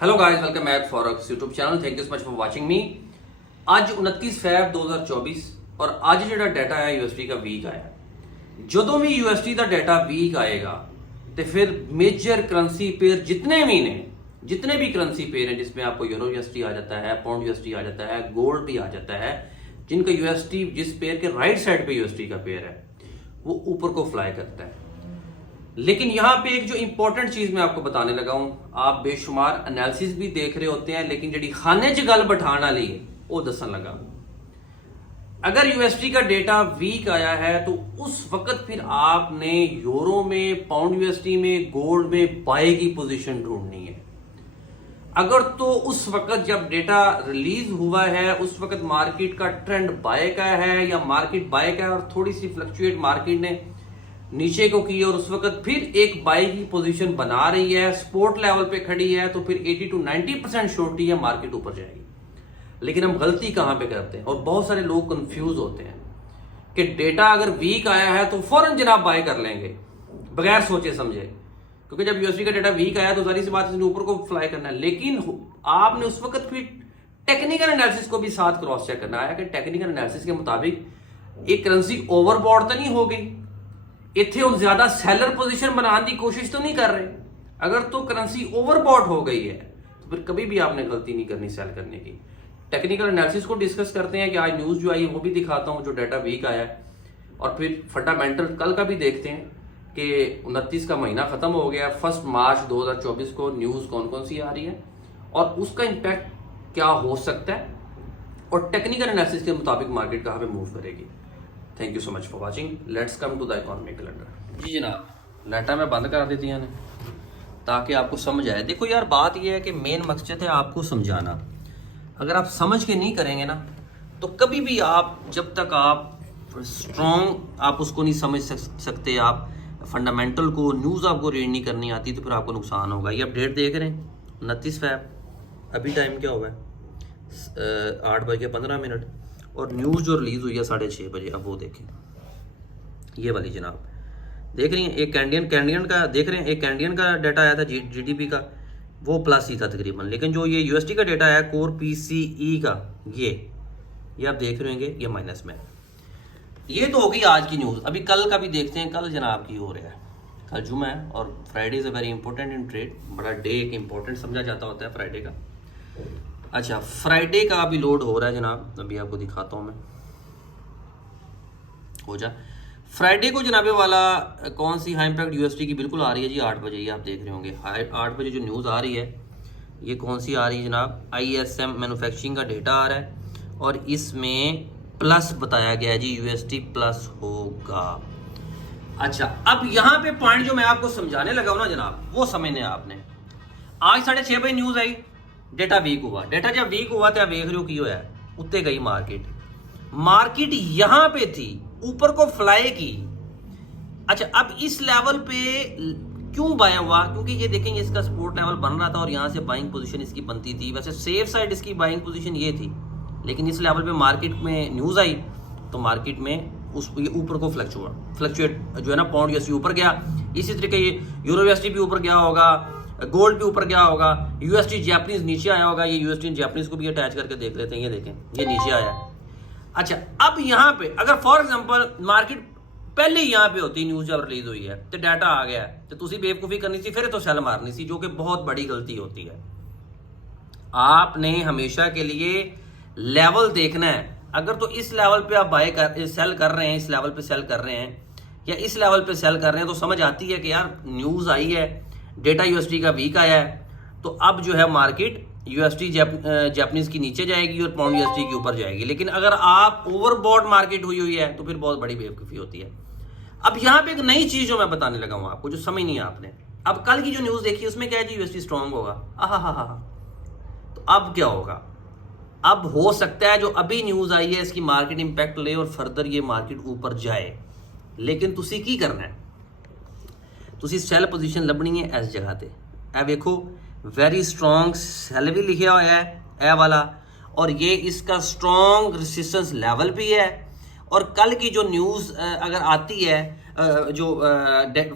Hello guys, welcome back forex YouTube channel. Thank you so much for watching me. ਅੱਜ 29 Feb 2024 ਔਰ ਅੱਜ ਜਿਹੜਾ data ਆਇਆ ਯੂਐਸਡੀ ਦਾ week ਆਇਆ। ਜਦੋਂ ਵੀ ਯੂਐਸਡੀ ਦਾ ਡਾਟਾ ਵੀਕ ਆਏਗਾ तो फिर मेजर करेंसी पेयर जितने भी करेंसी पेयर हैं जिसमें आपको यूरो यूएसडी आ जाता है, पाउंड यूएसडी आ जाता है, गोल्ड भी आ जाता है, जिनका यूएसडी जिस पेयर के राइट साइड पे यूएसडी का पेयर है वो ऊपर को फ्लाई करता है। लेकिन यहाँ पे एक जो इंपॉर्टेंट चीज मैं आपको बताने लगा हूं, आप बेशुमार एनालिसिस भी देख रहे होते हैं, लेकिन जी खाने च गल बिठाने वाली है वो दसन लगा। अगर यूएसडी का डेटा वीक आया है तो उस वक्त फिर आपने यूरो में, पाउंड यूएसडी में, गोल्ड में बाय की पोजीशन ढूंढनी है। अगर तो उस वक्त जब डेटा रिलीज हुआ है उस वक्त मार्केट का ट्रेंड बाय का है या मार्केट बाय का है और थोड़ी सी फ्लक्चुएट मार्केट ने नीचे को की और उस वक्त फिर एक बाय की पोजीशन बना रही है, सपोर्ट लेवल पे खड़ी है, तो फिर 80 to 90% श्योरिटी है मार्केट ऊपर जाएगी। लेकिन हम गलती कहां पे करते हैं और बहुत सारे लोग कंफ्यूज होते हैं कि डेटा अगर वीक आया है तो फौरन जनाब बाय कर लेंगे बगैर सोचे समझे, क्योंकि जब यूएसडी का डेटा वीक आया तो सारी सी बात इसने ऊपर को फ्लाई करना है। लेकिन आपने उस वक्त फिर टेक्निकल एनालिसिस को भी साथ क्रॉस चेक करना है कि टेक्निकल एनालिसिस के मुताबिक एक करेंसी ओवरबॉट तो नहीं हो गई, इतने हम ज्यादा सेलर पोजीशन बनाने की कोशिश तो नहीं कर रहे। अगर तो करेंसी ओवरबॉट हो गई है तो फिर कभी भी आपने गलती नहीं करनी सेल करने की। टेक्निकल एनालिसिस को डिस्कस करते हैं कि आज न्यूज जो आई है वो भी दिखाता हूं जो डाटा वीक आया है, और फिर फंडामेंटल कल का भी देखते हैं कि 29 का महीना खत्म हो गया, 1 मार्च 2024 को न्यूज कौन कौन सी आ रही है और उसका इंपैक्ट क्या हो सकता है और टेक्निकल एनालिसिस के मुताबिक मार्केट कहां पे मूव करेगी। Thank you so much for watching. Let's come to the economic calendar. जी जनाब, लाइटा मैं बंद कर देती हैं ताकि आपको समझ आए। देखो यार, बात यह है कि मेन मकसद है आपको समझाना। अगर आप समझ के नहीं करेंगे ना तो कभी भी आप, जब तक आप स्ट्रॉन्ग आप उसको नहीं समझ सकते, आप फंडामेंटल को, न्यूज़ आपको रीड नहीं करनी आती, तो फिर आपको नुकसान होगा। ये अपडेट देख रहे हैं 29 फैब, अभी टाइम क्या हुआ है 8:15 और न्यूज़ जो रिलीज़ हुई है 6:30 बजे। अब वो देखें, ये वाली जनाब देख रही हैं, एक कैंडियन का देख रहे हैं, एक कैंडियन का डाटा आया था जीडीपी का, वो प्लस ही था तकरीबन। लेकिन जो ये यूएसडी का डेटा है कोर पीसीई का, ये आप देख रहे होंगे, ये माइनस में। ये तो होगी आज की न्यूज़। अभी कल का भी देखते हैं, कल जनाब की हो रहा है, कल जुमा है और Friday is a very important in trade. बड़ा डे एक इंपॉर्टेंट समझा जाता होता है फ्राइडे का। अच्छा, फ्राइडे का अभी लोड हो रहा है जनाब, अभी आपको दिखाता हूँ मैं, हो जा। फ्राइडे को जनाबे वाला कौन सी हाई इम्पैक्ट यूएसडी की बिल्कुल आ रही है जी 8 बजे। ये आप देख रहे होंगे 8 बजे जो न्यूज़ आ रही है, ये कौन सी आ रही है जनाब, आईएसएम मैन्युफैक्चरिंग का डेटा आ रहा है और इसमें प्लस बताया गया है जी, यूएसडी प्लस होगा। अच्छा, अब यहाँ पे पॉइंट जो मैं आपको समझाने लगा हूँ ना जनाब, वो समझने आपने। आज 6:30 बजे न्यूज़ आई, डेटा वीक हुआ। डेटा जब वीक हुआ तो देख रहे हो की होया, उत्ते गई मार्केट यहाँ पे थी, ऊपर को फ्लाई की। अच्छा, अब इस लेवल पे क्यों बाय हुआ, क्योंकि ये देखेंगे इसका सपोर्ट लेवल बन रहा था और यहाँ से बाइंग पोजीशन इसकी बनती थी। वैसे सेफ साइड इसकी बाइंग पोजीशन ये थी, लेकिन इस लेवल पे मार्केट में न्यूज़ आई तो मार्केट में उस ऊपर को फ्लक्चुएट जो है ना, पाउंड यूएसडी ऊपर गया, इसी तरीके ये यूरो यूएसडी भी ऊपर गया होगा, गोल्ड भी ऊपर गया होगा, यूएसडी जैपनीज नीचे आया होगा। ये यूएसडी जैपनीज को भी अटैच करके देख लेते हैं, ये देखें ये नीचे आया है। अच्छा, अब यहाँ पे अगर फॉर एग्जांपल मार्केट पहले ही यहाँ पे होती, न्यूज़ जब रिलीज हुई है तो डाटा आ गया है, तो तुसी बेवकूफ़ी करनी थी, फिर तो सेल मारनी थी, जो कि बहुत बड़ी गलती होती है। आपने हमेशा के लिए लेवल देखना है। अगर तो इस लेवल पे आप सेल कर रहे हैं, इस लेवल पे सेल कर रहे हैं या इस लेवल पे सेल कर रहे हैं, तो समझ आती है कि यार न्यूज़ आई है, डेटा यूएसडी का वीक आया है, तो अब जो है मार्केट यूएसडी जापानीज की नीचे जाएगी और पाउंड यूएसडी के ऊपर जाएगी। लेकिन अगर आप ओवरबॉट मार्केट हुई है तो फिर बहुत बड़ी बेवकूफ़ी होती है। अब यहाँ पे एक नई चीज़ जो मैं बताने लगा हूँ आपको, जो समझ नहीं है आपने। अब कल की जो न्यूज़ देखी उसमें क्या है जी, यूएसडी स्ट्रांग होगा। तो अब क्या होगा, अब हो सकता है जो अभी न्यूज़ आई है इसकी मार्केट इंपैक्ट ले और फर्दर ये मार्केट ऊपर जाए। लेकिन तुसी की करना है, तुसी सेल पोजीशन लभनी है इस जगह पे। ए देखो, वेरी स्ट्रॉन्ग सेल भी लिखा हुआ है ए वाला, और ये इसका स्ट्रॉन्ग रेजिस्टेंस लेवल भी है। और कल की जो न्यूज़ अगर आती है, जो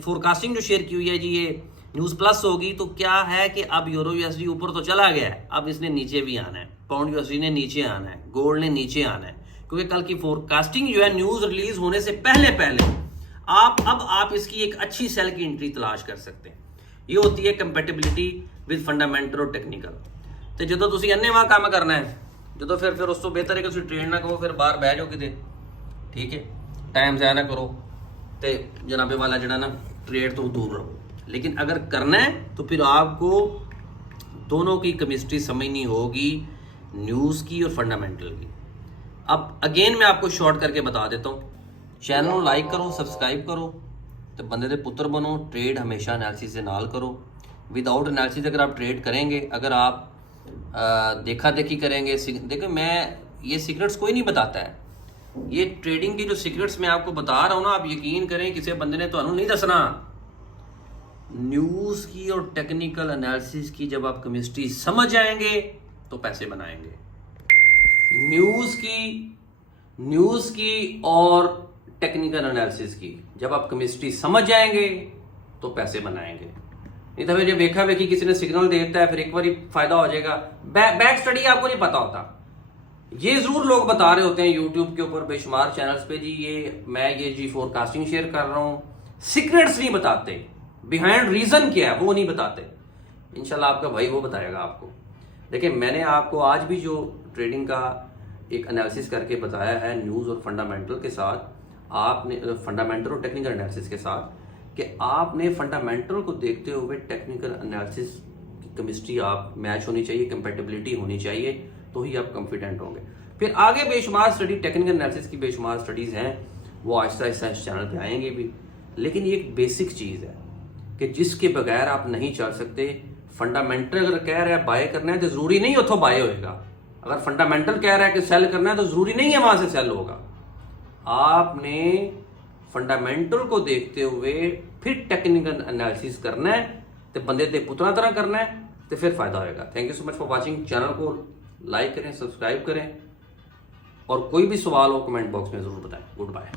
फोरकास्टिंग जो शेयर की हुई है जी, ये न्यूज़ प्लस होगी तो क्या है कि अब यूरो यूएसडी ऊपर तो चला गया है, अब इसने नीचे भी आना है, पाउंड यूएसडी ने नीचे आना है, गोल्ड ने नीचे आना है, क्योंकि कल की फोरकास्टिंग जो है न्यूज़ रिलीज होने से पहले पहले आप इसकी एक अच्छी सेल की एंट्री तलाश कर सकते हैं। ये होती है कंपेटिबिलिटी विद फंडामेंटल और टेक्निकल। तो जो तुम अन्य वहाँ काम करना है, जो फिर उस तो बेहतर है कि ट्रेड ना करो, फिर बाहर बह जाओ किते, ठीक है, टाइम ज़ाया ना करो, तो जनाबे वाला जड़ा ना ट्रेड तो दूर रहो। लेकिन अगर करना है तो फिर आपको दोनों की केमिस्ट्री समझनी होगी, न्यूज़ की और फंडामेंटल की। अब अगेन मैं आपको शॉर्ट करके बता देता हूँ, चैनल लाइक करो, सब्सक्राइब करो, तो बंदे दे पुत्र बनो। ट्रेड हमेशा एनालिसिस से नाल करो। विदाउट एनालिसिस अगर आप ट्रेड करेंगे, अगर आप देखा देखी करेंगे, देखो मैं ये सीक्रेट्स कोई नहीं बताता है, ये ट्रेडिंग की जो सीक्रेट्स मैं आपको बता रहा हूँ ना, आप यकीन करें किसी बंदे ने तो नहीं दसना। न्यूज़ की और टेक्निकल एनालिसिस की जब आप केमिस्ट्री समझ जाएंगे तो पैसे बनाएंगे। न्यूज़ की और टेक्निकल एनालिसिस की जब आप केमिस्ट्री समझ जाएंगे तो पैसे बनाएंगे। नहीं तो फिर जब देखा वेखी किसी ने सिग्नल दे देता है, फिर एक बार फायदा हो जाएगा, बैक स्टडी आपको नहीं पता होता। ये जरूर लोग बता रहे होते हैं यूट्यूब के ऊपर बेशुमार चैनल्स पे, जी मैं ये फोरकास्टिंग शेयर कर रहा हूँ, सीक्रेट्स नहीं बताते, बिहाइंड रीजन क्या है वो नहीं बताते। इंशाल्लाह आपका भाई वो बताएगा आपको। देखिए मैंने आपको आज भी जो ट्रेडिंग का एक एनालिसिस करके बताया है न्यूज़ और फंडामेंटल के साथ, आपने फंडामेंटल और टेक्निकल एनालिसिस के साथ, कि आपने फंडामेंटल को देखते हुए टेक्निकल एनालिसिस की केमिस्ट्री आप मैच होनी चाहिए, कंपेटिबिलिटी होनी चाहिए, तो ही आप कॉन्फिडेंट होंगे। फिर आगे बेशुमार स्टडी, टेक्निकल एनालिसिस की बेशुमार स्टडीज़ हैं, वो आहिस्ता आहिस्ता इस चैनल पे आएंगे भी। लेकिन ये एक बेसिक चीज़ है कि जिसके बगैर आप नहीं चल सकते। फंडामेंटल अगर कह रहा है बाय करना है तो ज़रूरी नहीं उतो बाय होएगा। अगर फंडामेंटल कह रहा है कि सेल करना है तो ज़रूरी नहीं है वहाँ से सेल होगा। आपने फंडामेंटल को देखते हुए फिर टेक्निकल एनालिसिस करना है, तो बंदे ते पुतना तरह करना है, तो फिर फायदा होएगा। Thank you so much for watching. Channel को लाइक करें, सब्सक्राइब करें, और कोई भी सवाल हो कमेंट बॉक्स में ज़रूर बताएं। Good bye.